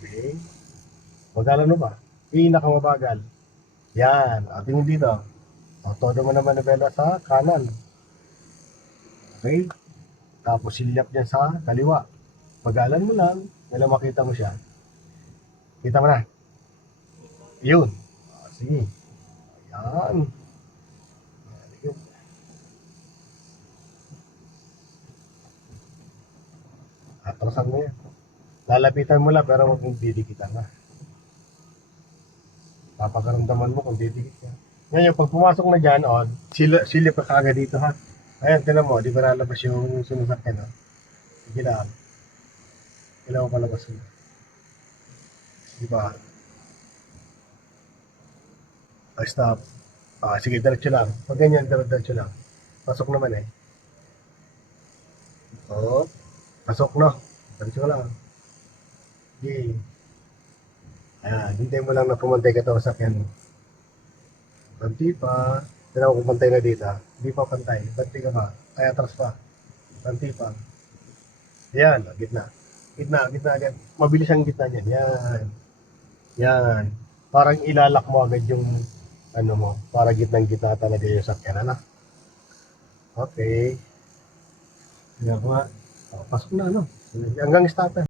Okay. Magalan mo ba? Pinakamabagal. Yan. At tingin dito. O, todo mo naman nabela sa kanan. Okay. Tapos silyak dyan sa kaliwa. Pagalan mo lang. Kailan makita mo siya. Kita mo na. Yun. Sige. Ayan. Yun. Atrasan mo yan. Lalapitan mo lang pero huwag mong didikitan na. Papakaramdaman mo kung didikit ka. Ngayon, pag pumasok na dyan, silip ka kaagad dito ha. Ayan, tinan mo, di ba lalabas yung sinusakyan, no? Sige lang. Kailangan ko palabas mo. Di ba? Stop. Sige, diretso lang. Pag ganyan, diretso lang. Pasok naman eh. Oo. Pasok, no? Diretso ka lang. Sige. Ayan, hintay mo lang na pumantay ka ito sa sakyan mo. Banti pa. Tinan ko kung pantay na dito. Hindi pa pantay. Banti ka pa. Ay, atras pa. Banti pa. Yan, gitna. Gitna agad. Mabilis ang gitna niyan. Yan. Yan. Parang ilalak mo agad yung ano mo. Para gitnang gitna talaga yung sakyan. Ano? Okay. Yan nga. Pasok na, ano? Hanggang stop.